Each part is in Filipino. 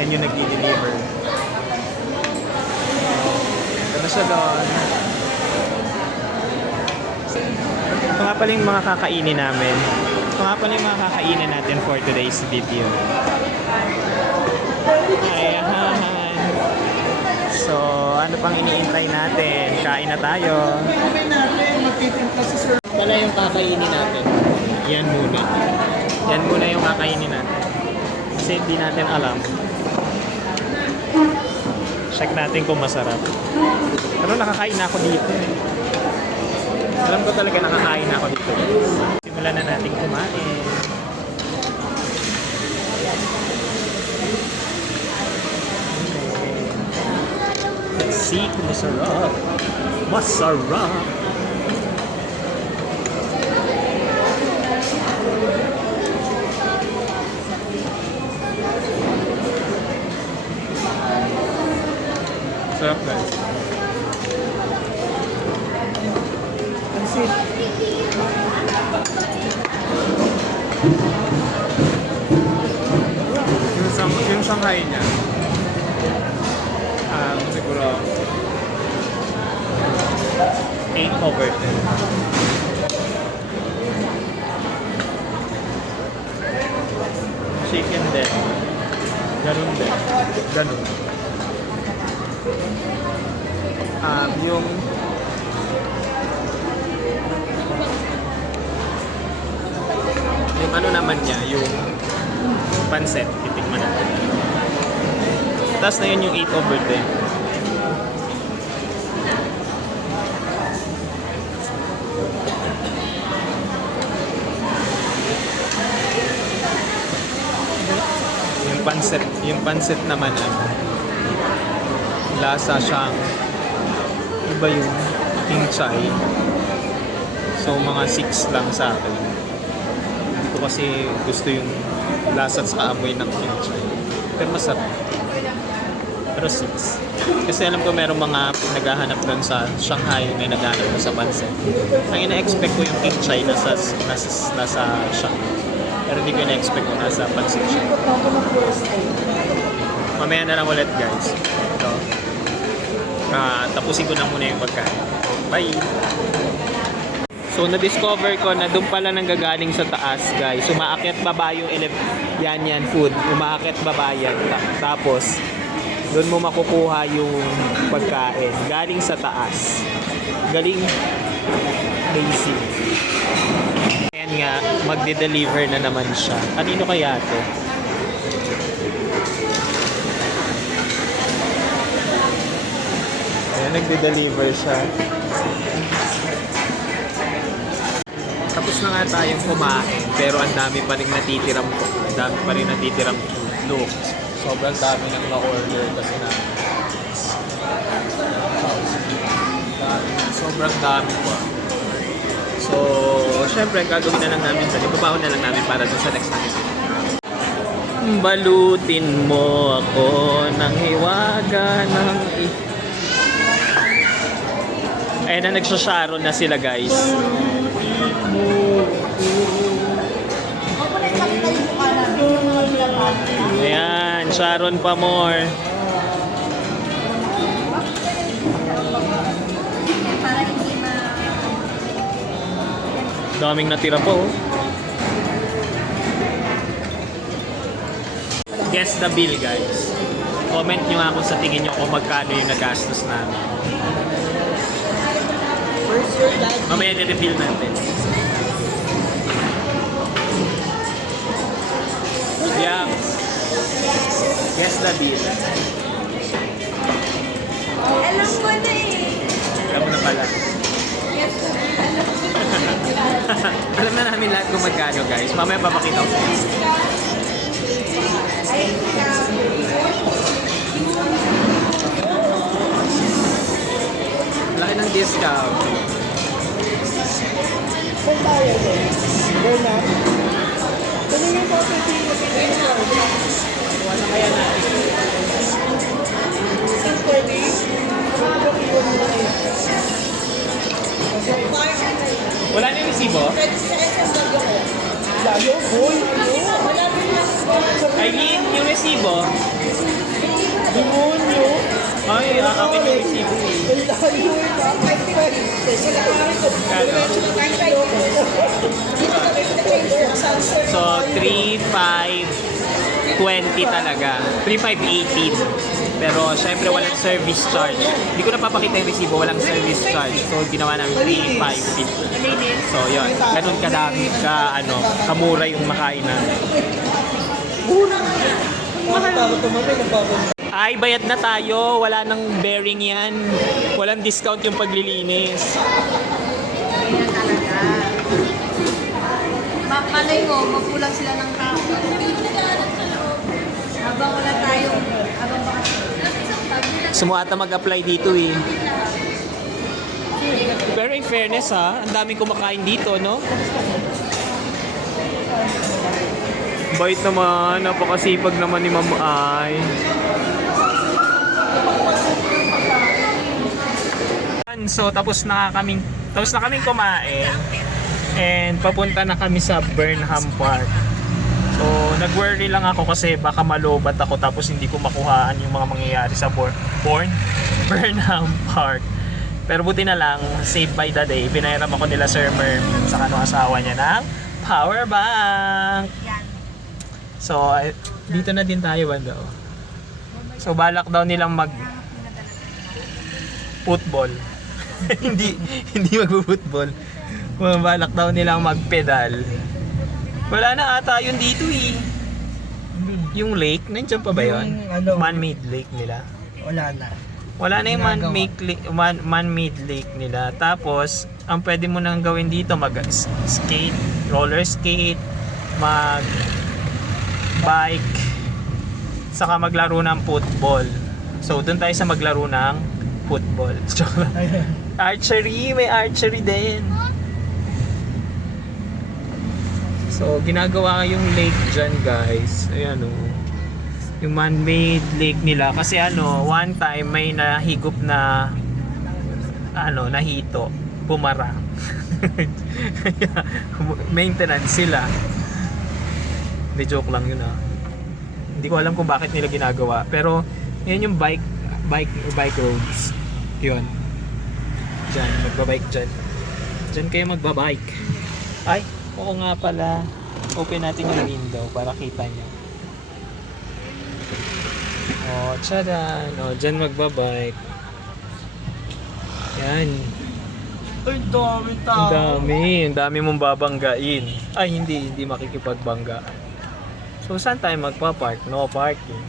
Yan yung nag-deliver. Ganda siya doon. Ito nga pala yung mga kakainin namin. Ito nga pala yung mga kakainin natin for today's video. Ayan. So, ano pang iniintay natin? Kain na tayo. Pala yung kakainin natin. Yan muna. Yan muna yung kakainin natin. Kasi hindi natin alam. Check natin kung masarap. Pero nakakain na ako dito. Alam ko talaga nakakain na ako dito. Simulan na natin kumain. Let's see kung masarap. Masarap! Sarap guys. Pansit. Yung Shanghai niya. Siguro 8/10. Chicken din. Ganun din. Ganun. Yung ano naman niya, yung pancit, titikman natin. Tapos na yun yung 8/10. Yung pancit naman lasa siyang iba yung king chai. So mga 6 lang sa akin. Ito kasi gusto yung lasa sa amoy ng king chai. Pero masarap. Pero 6. Kasi alam ko merong mga naghahanap doon sa Shanghai, may naghahanap doon sa pancit. Ang ina-expect ko yung king chai nasa Shanghai. Pero hindi ko ina-expect ko nasa pancit siya. Mamaya na lang ulit guys. Ito. Tapusin ko na muna yung pagkain. Bye! So, na-discover ko na doon pala nanggagaling sa taas, guys. Umaakyat baba yung yan food. Umaakyat baba yan. Tapos, doon mo makukuha yung pagkain. Galing sa taas. Galing basic. Ayan nga, magde-deliver na naman siya. Kanino kaya ito? Ayan, nagde-deliver siya. Tapos na nga tayong kumain, pero ang dami pa rin natitirang food. Look, sobrang dami nang na-order kasi na sobrang dami pa. So, syempre, gagawin na lang namin ibabaon na lang namin para sa next episode. Balutin mo ako ng hiwaga ng Ayan na, nagsasharon na sila guys. Ayan, Sharon pa more. Daming natira po. Guess the bill guys. Comment nyo nga kung sa tingin nyo kung magkano yung nagastos namin. Mamaya na-reveal natin. Yeah. Guess the bill. Alam ko na eh. Alam mo na pala. Yes, alam ko na. Alam na namin lahat kung magkano guys. Mamaya papakita ko sa inyo. Laki ng discount. Saan tayo din? Bernard? Tumingin po sa discount. Wala kaya natin. 6:30? Wala na yung resibo? Layo, boy. Wala Eileen, yung resibo. Demonyo. Ay, akin yung resibo eh. Ang layo So, 3,520 talaga. 3,518. Pero, syempre, walang service charge. Hindi ko napapakita yung resibo, walang service charge. So, ginawa namin 3,550. So, yun. Ganun kadami, kamura yung makain namin. Mahal. Tumami, Ay, bayad na tayo. Wala nang bearing yan. Walang discount yung paglilinis. Ganyan talaga. Malay mo, magkulang sila ng tao. Habang wala tayong, habang baka Sumuata mag-apply dito eh. Pero in fairness ha, ang daming kumakain dito, no? Bait naman, napakasipag naman ni Ma'am Ay. So tapos na kaming kumain and papunta na kami sa Burnham Park. So nag-worry lang ako kasi baka malobat ako tapos hindi ko makuhaan yung mga mangyayari sa Burnham Park. Pero buti na lang, saved by the day. Pinahiram ako nila Sir Mervin sa asawa niya ng power bank. yan. So dito na din tayo banda. So balak daw nilang mag football. hindi magpo-football. Balak daw nilang magpedal. Wala na ata yun dito eh. Yung lake, nandiyan pa ba yun? Man-made lake nila. Wala na. Wala na yung man-made lake nila. Tapos, ang pwede mo nang gawin dito, mag-skate, roller skate, mag-bike, saka maglaro ng football. So, doon tayo sa maglaro ng football. Archery, may archery din. So, ginagawa yung lake dyan, guys. Ayan, oh. Yung man-made lake nila. Kasi one time may nahigop na nahito. Pumara. Maintenance sila. Hindi, joke lang yun, ah. Hindi ko alam kung bakit nila ginagawa. Pero, yan yung bike roads. Yun. Diyan, magbabike dyan. Diyan kayo magbabike. Ay, oo nga pala. Open natin yung window para kita nyo. Oh, tsadan. Oh, dyan magbabike. Yan. Ay, dami Ang tao. dami. Ang dami mong babanggain. Ay, hindi makikipagbangga. So, saan tayo magpa-park? No parking.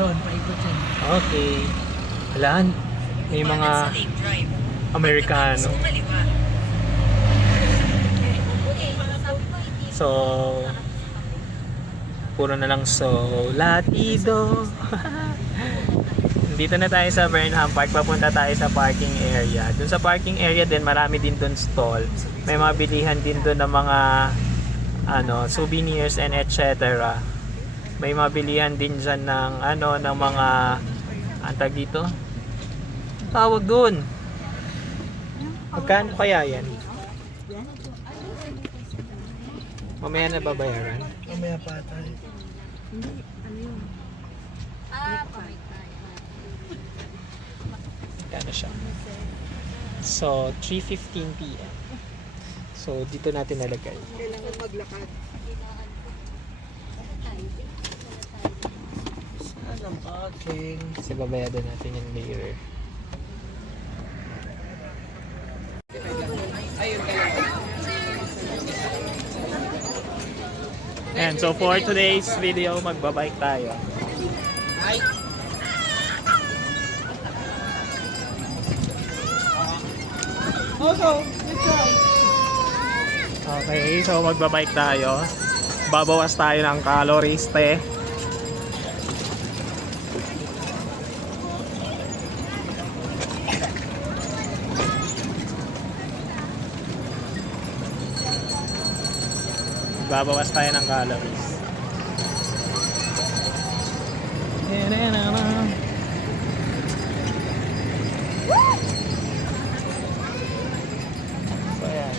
Doon, paikot yan. Okay. Alaan. May mga Amerikano. So, puro na lang latido. Dito na tayo sa Burnham Park. Papunta tayo sa parking area. Doon sa parking area din, marami din doon stall. May mga bilihan din doon ng mga souvenirs and etc. May mga bilihan din dyan ng ng mga antag dito. Tawag doon. Magkano kaya yan? Mamaya na babayaran? Mamaya pa tayo. Magkano siya? So, 3:15 p.m. So, dito natin nalagay. Kailangan maglakad. Saan ang parking? Kasi babayadan natin yung later. And so for today's video, magbabike tayo. Okay, so magbabike tayo. Babawas tayo ng calories, te. Babawas tayo ng calories. So ayan.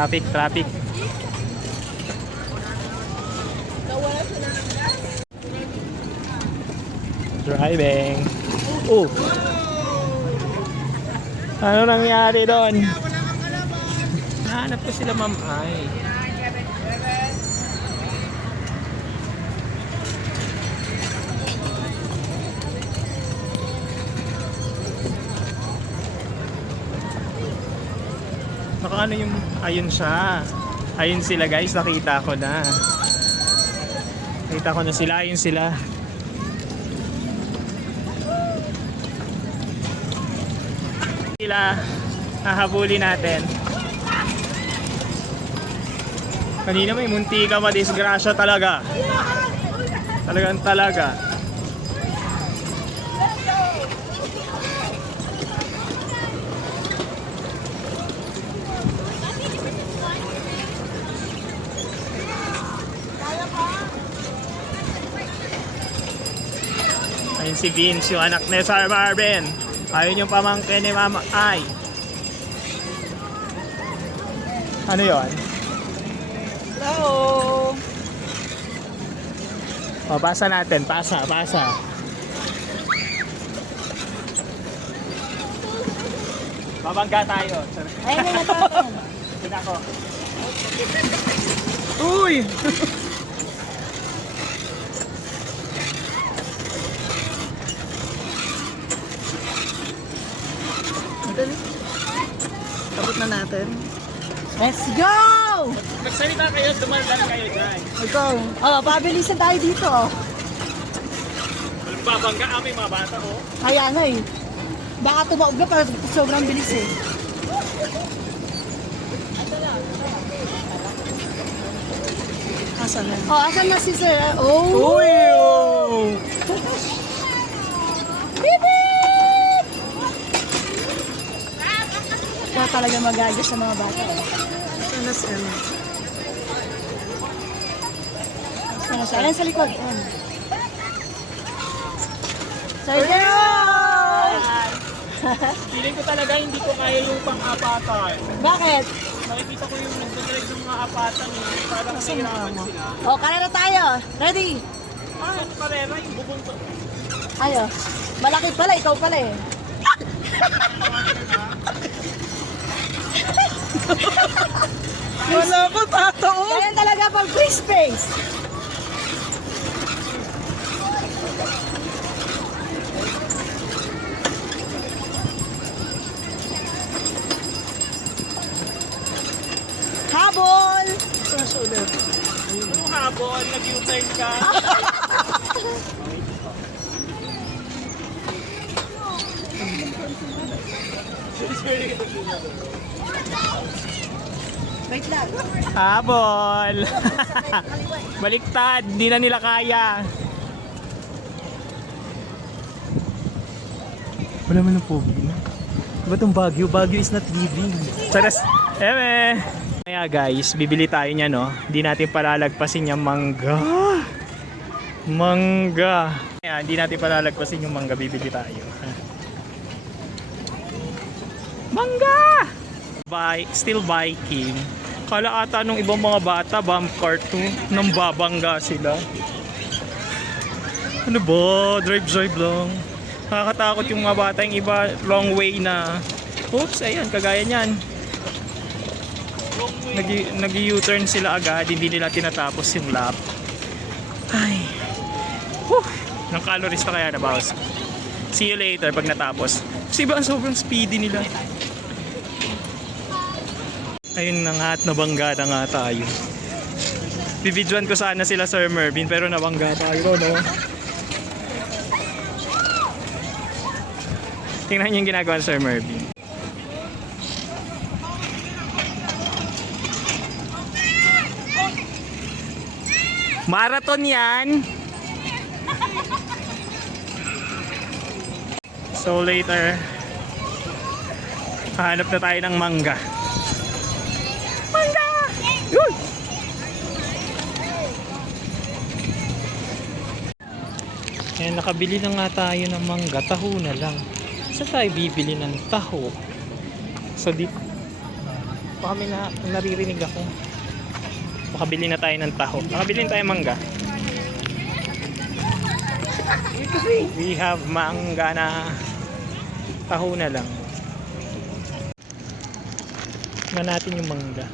Traffic, traffic. Driving. Oh. Ano nangyari doon? Nahanap ko sila, Ma'am Ay. Nakaano yung... Ayun siya. Ayun sila guys, nakita ko na. Nakita ko na sila, ayun sila. Sila, hahabulin natin. Kanina may munti ka madisgrasya talaga. Talagang talaga. Ayun si Vince, yung anak ni Sir Marvin. Ayun yung pamangkin ni Mama Ay. Ano yon? Hello! O, pasa natin. Pasa, pasa. Babangga tayo. Ayun na natin. Yun ako. Uy! Madali. Tapos na natin. Let's go! Magsalita kayo, dumaldan kayo dyan. Ikaw. Oh, pabilisan tayo dito. Babangga aming mga bata, oh. Kaya na eh. Baka tumaog na pero sobrang bilis eh. Asan na? Oh, asan na si Sir? Oh! Uy! Oh! Bibip! Ikaw talaga magagas sa mga bata. Asan na si ano? Asan na siya? Ayan sa likod. Ayan. Sir Gerald! Feeling ko talaga hindi ko kaya yung pang-apatan. Bakit? Nakikita ko yung nagdadrive ng mga apatan eh. Parang nahihirapan sila. Oh, karera tayo. Ready? Ah, parera yung bubong to. Ayo. Malaki pala, ikaw pala eh. Wala ko tatao! Ganyan talaga pag free space. Habol! Saan siya ulit? Yung habon, nag-U-turn ka. Wait lang. Habol! Baliktad, di na nila kaya. Wala man ng pogi na. Diba itong Baguio? Baguio is not giving. Taras, eme! Kaya guys, bibili tayo niya no. Hindi natin palalagpasin yung mangga. Mangga. Kaya hindi natin palalagpasin yung mangga, bibili tayo. Mangga! Still biking. Kala ata nung ibang mga bata, bump cart to, nang babangga sila. Ano ba? Drive lang. Nakakatakot yung mga bata, yung iba, long way na. Oops, ayan, kagaya niyan. Nag-U-turn sila agad, hindi nila tinatapos yung lap. Ay. Whew. Ng calories na kaya nabawas. See you later pag natapos. Kasi iba ang sobrang speedy nila. Ayun na nga at nabangga na nga tayo. Bibidyoan ko sana sila Sir Mervin pero nabangga tayo, no? Tingnan niyo yung ginagawa ni Sir Mervin. Marathon yan! So later, hahanap na tayo ng mangga. Mangga! Yun! Ayan, nakabili na nga tayo ng mangga. Taho na lang. Saan tayo bibili ng taho? So dito. Baka may naririnig ako. Baka bili na tayo ng taho. Nakabili na tayo mangga. We have mangga na taho na lang. Na natin yung mangga.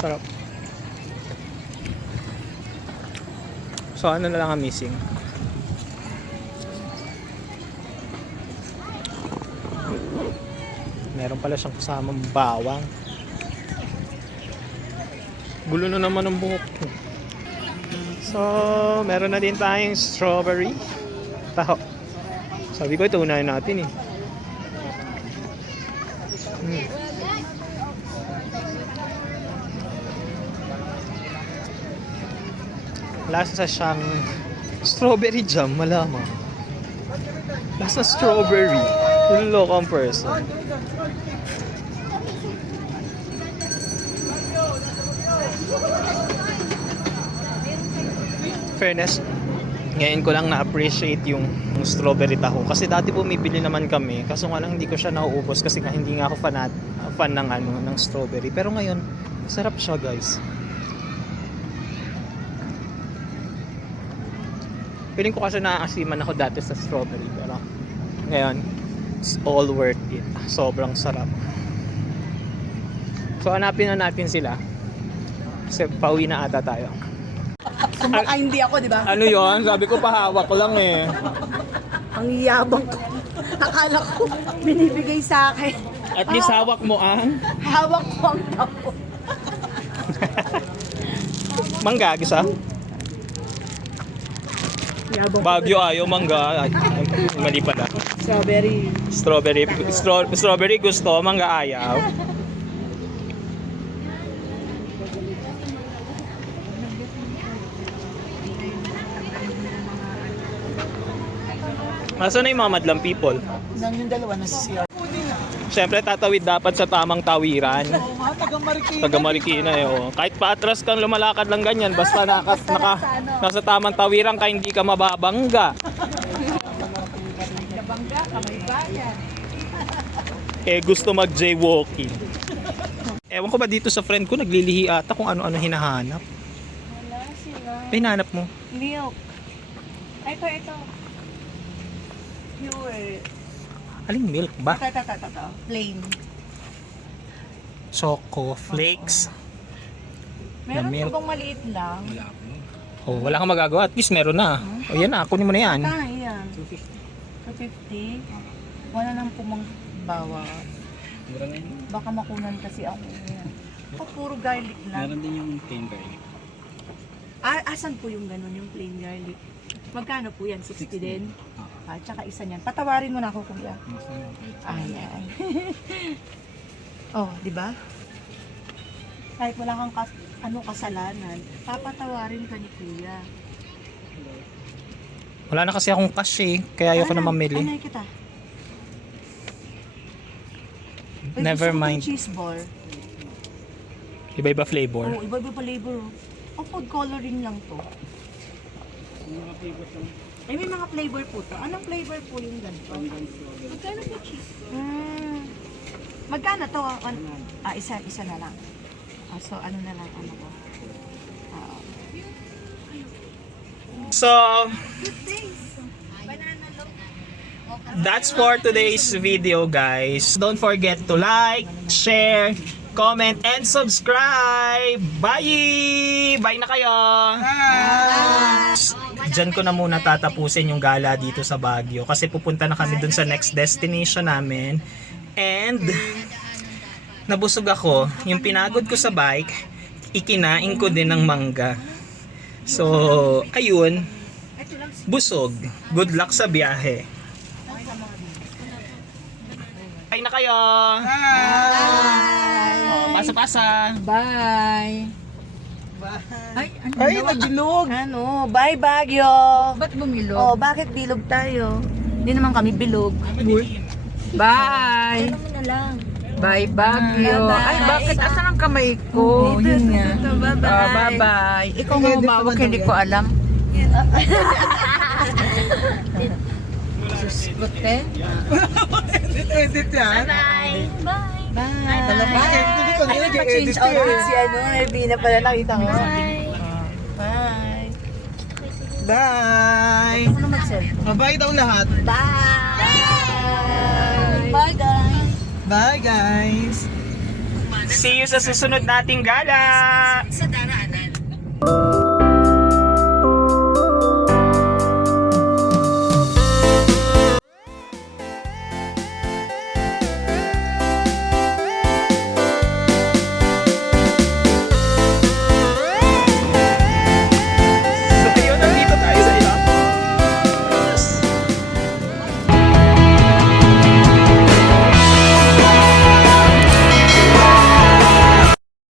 Sarap. So ano na lang ang missing? Meron pala siyang kasamang bawang. Gulo na naman ang buhok ko. So, meron na din tayong strawberry. Taho. Sabi ko ito unahin natin eh. Lasa siyang strawberry jam, malamang. Lasa strawberry. Yung lokang person. Fairness, ngayon ko lang na-appreciate yung strawberry taho. Kasi dati bumibili naman kami, kaso nga lang hindi ko siya nauubos kasi nga hindi nga ako fan ng, ng strawberry. Pero ngayon, sarap siya guys. Feeling ko kasi naaasiman ako dati sa strawberry. Pero ngayon, it's all worth it. Sobrang sarap. So hanapin na natin sila. Kasi pauwi na ata tayo. Sumaka hindi ako, di ba? Ano yon? Sabi ko pahawak lang eh. Ang yabang ko. Akala ko binibigay sa akin. At least hawak mo ang Hawak ko ang tao. mangga, gisa. Yabang Bagyo ayaw mangga. Ay, mali pala. Strawberry. Strawberry gusto, mangga ayaw. Nasaan na yung mga madlang people? Nang yung dalawa na siya. Siyempre tatawid dapat sa tamang tawiran. Oo nga, taga Marikina. Taga Marikina eh. Oh. Kahit paatras kang lumalakad lang ganyan, basta nasa tamang tawiran ka hindi ka mababangga. Nabangga ka, may bayan. Eh gusto mag jaywalking. Ewan ko ba dito sa friend ko naglilihi ata kung ano-ano hinahanap. Wala sila. Hinahanap mo? Milk. Ay, ito. Pure. Aling milk ba? Ito. Plain. Choco flakes. Meron milk. pa bang maliit lang? Oh, wala kang magagawa. At least meron na. O yan na, kunin mo na yan. Yan. 250. Wala nang pumang bawa. Baka makunan kasi ako yan. Puro garlic na. Meron din yung plain garlic. Asan po yung ganun, yung plain garlic? Magkano po yan? 60 din? Tsaka isa niyan. Patawarin mo na ako, kuya. Ay. Oh, di ba? Kahit wala kang kasalanan, papatawarin ka ni kuya. Wala na kasi akong cash eh. Kaya ayoko na mamili. Anay kita. Uy, Never gusto ko mind. yung cheese ball. Iba-iba flavor. Oo, iba-iba flavor. O, food coloring lang to. Ay, may mga flavor po to. Anong flavor po yung ganito? Magkano po cheese? Magkano to? Isa na lang. So, ano na lang, ano ko? So, that's for today's video, guys. Don't forget to like, share, comment, and subscribe. Bye! Bye na kayo! Diyan ko na muna tatapusin yung gala dito sa Baguio kasi pupunta na kami dun sa next destination namin. And nabusog ako. Yung pinagod ko sa bike, ikinain ko din ng mangga. So, ayun. Busog. Good luck sa biyahe. Bye na kayo! Oh, pasa-pasa! Bye! Ay, nagbilog. Ano? Bye, Baguio! Ba't bumilog? Oh, bakit bilog tayo? Hindi naman kami bilog. Bye! Ano na lang? Bye, Baguio. Bye-bye. Ay, bakit? Asan ang kamay ko? Yun nga. Bye-bye. Ikaw nga humawak, hindi ko alam. Puti. Edit yan. Bye! Hindi ko Pa-change nag-edit outfit si Nervina pala nakita ko. Bye. Bye! Bye! Ano mag-cellphone? Bye daw lahat. Bye! Bye guys! Bye guys! See you sa susunod nating gala! Sa daraanan.